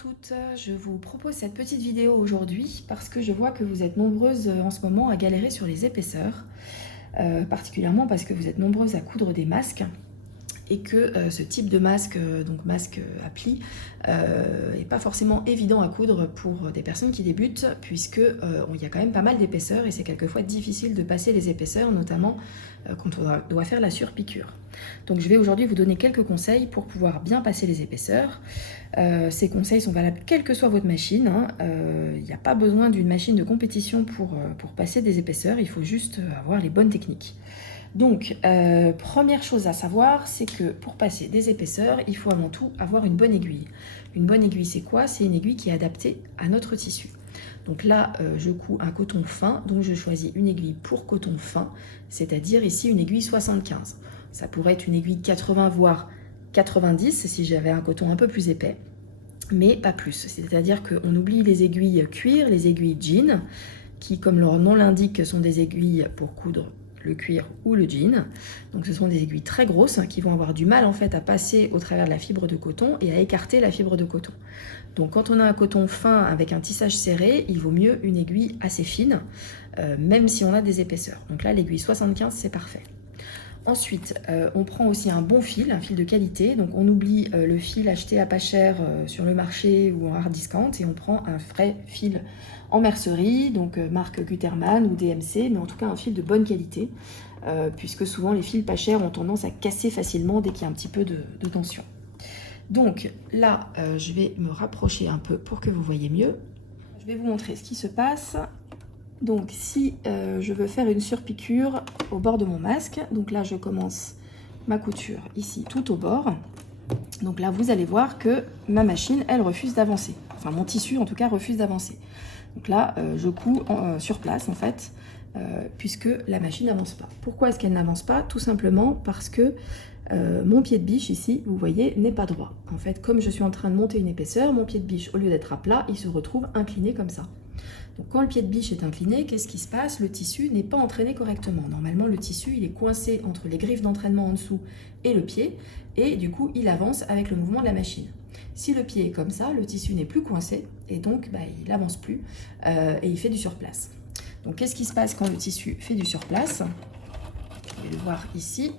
toutes, je vous propose cette petite vidéo aujourd'hui parce que je vois que vous êtes nombreuses en ce moment à galérer sur les épaisseurs, particulièrement parce que vous êtes nombreuses à coudre des masques et que ce type de masque, donc masque à plis, n'est pas forcément évident à coudre pour des personnes qui débutent puisque il y a quand même pas mal d'épaisseurs et c'est quelquefois difficile de passer les épaisseurs, notamment quand on doit faire la surpiqûre. Donc je vais aujourd'hui vous donner quelques conseils pour pouvoir bien passer les épaisseurs. Ces conseils sont valables quelle que soit votre machine, hein. Il n'y a pas besoin d'une machine de compétition pour passer des épaisseurs, il faut juste avoir les bonnes techniques. Donc, première chose à savoir, c'est que pour passer des épaisseurs, il faut avant tout avoir une bonne aiguille. Une bonne aiguille, c'est quoi? C'est une aiguille qui est adaptée à notre tissu. Donc là, je couds un coton fin, donc je choisis une aiguille pour coton fin, c'est-à-dire ici une aiguille 75. Ça pourrait être une aiguille 80 voire 90 si j'avais un coton un peu plus épais, mais pas plus. C'est-à-dire qu'on oublie les aiguilles cuir, les aiguilles jean, qui, comme leur nom l'indique, sont des aiguilles pour coudre le cuir ou le jean. Donc ce sont des aiguilles très grosses qui vont avoir du mal en fait à passer au travers de la fibre de coton et à écarter la fibre de coton. Donc quand on a un coton fin avec un tissage serré, il vaut mieux une aiguille assez fine, même si on a des épaisseurs. Donc là l'aiguille 75 c'est parfait. Ensuite, on prend aussi un bon fil, un fil de qualité. Donc on oublie le fil acheté à pas cher sur le marché ou en hard discount et on prend un vrai fil en mercerie, donc marque Gutermann ou DMC, mais en tout cas un fil de bonne qualité, puisque souvent les fils pas chers ont tendance à casser facilement dès qu'il y a un petit peu de tension. Donc là, je vais me rapprocher un peu pour que vous voyez mieux. Je vais vous montrer ce qui se passe. Donc si je veux faire une surpiqûre au bord de mon masque, donc là je commence ma couture ici tout au bord. Donc là vous allez voir que ma machine elle refuse d'avancer, enfin mon tissu en tout cas refuse d'avancer. Donc là je couds sur place en fait, puisque la machine n'avance pas. Pourquoi est-ce qu'elle n'avance pas? Tout simplement parce que mon pied de biche ici, vous voyez, n'est pas droit. En fait, comme je suis en train de monter une épaisseur, mon pied de biche, au lieu d'être à plat, il se retrouve incliné comme ça. Donc quand le pied de biche est incliné, qu'est-ce qui se passe? Le tissu n'est pas entraîné correctement. Normalement, le tissu, il est coincé entre les griffes d'entraînement en dessous et le pied, et du coup, il avance avec le mouvement de la machine. Si le pied est comme ça, le tissu n'est plus coincé, et donc il n'avance plus, et il fait du surplace. Donc qu'est-ce qui se passe quand le tissu fait du surplace? Je vais le voir ici,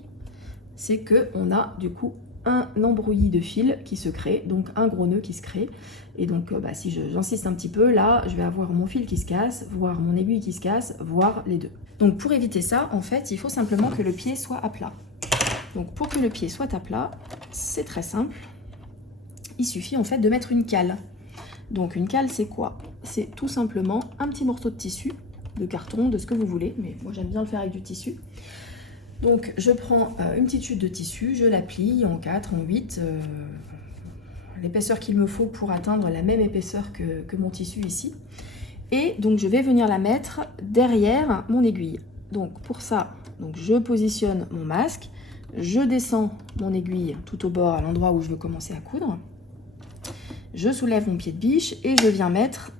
c'est qu'on a du coup un embrouillis de fils qui se crée, donc un gros nœud qui se crée. Et donc si j'insiste un petit peu, là je vais avoir mon fil qui se casse, voire mon aiguille qui se casse, voire les deux. Donc pour éviter ça, en fait, il faut simplement que le pied soit à plat. Donc pour que le pied soit à plat, c'est très simple. Il suffit en fait de mettre une cale. Donc une cale, c'est quoi? C'est tout simplement un petit morceau de tissu, de carton, de ce que vous voulez, mais moi j'aime bien le faire avec du tissu. Donc je prends une petite chute de tissu, je la plie en 4, en 8, l'épaisseur qu'il me faut pour atteindre la même épaisseur que mon tissu ici. Et donc je vais venir la mettre derrière mon aiguille. Donc pour ça, donc je positionne mon masque, je descends mon aiguille tout au bord à l'endroit où je veux commencer à coudre. Je soulève mon pied de biche et je viens mettre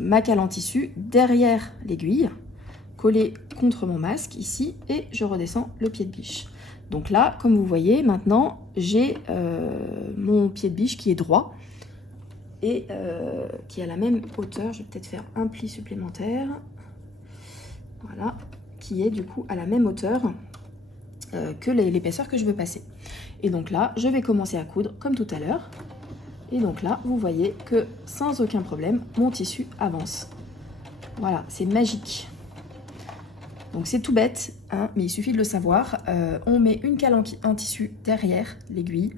ma cale en tissu derrière l'aiguille, collé contre mon masque ici, et je redescends le pied de biche. Donc là, comme vous voyez, maintenant j'ai mon pied de biche qui est droit et qui est à la même hauteur. Je vais peut-être faire un pli supplémentaire, voilà, qui est du coup à la même hauteur que l'épaisseur que je veux passer. Et donc là, je vais commencer à coudre comme tout à l'heure. Et donc là, vous voyez que sans aucun problème, mon tissu avance. Voilà, c'est magique. Donc c'est tout bête, hein, mais il suffit de le savoir. On met une cale en tissu derrière l'aiguille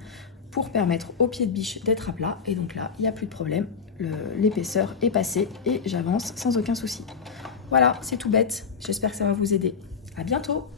pour permettre au pied de biche d'être à plat. Et donc là, il n'y a plus de problème. L'épaisseur est passée et j'avance sans aucun souci. Voilà, c'est tout bête. J'espère que ça va vous aider. À bientôt!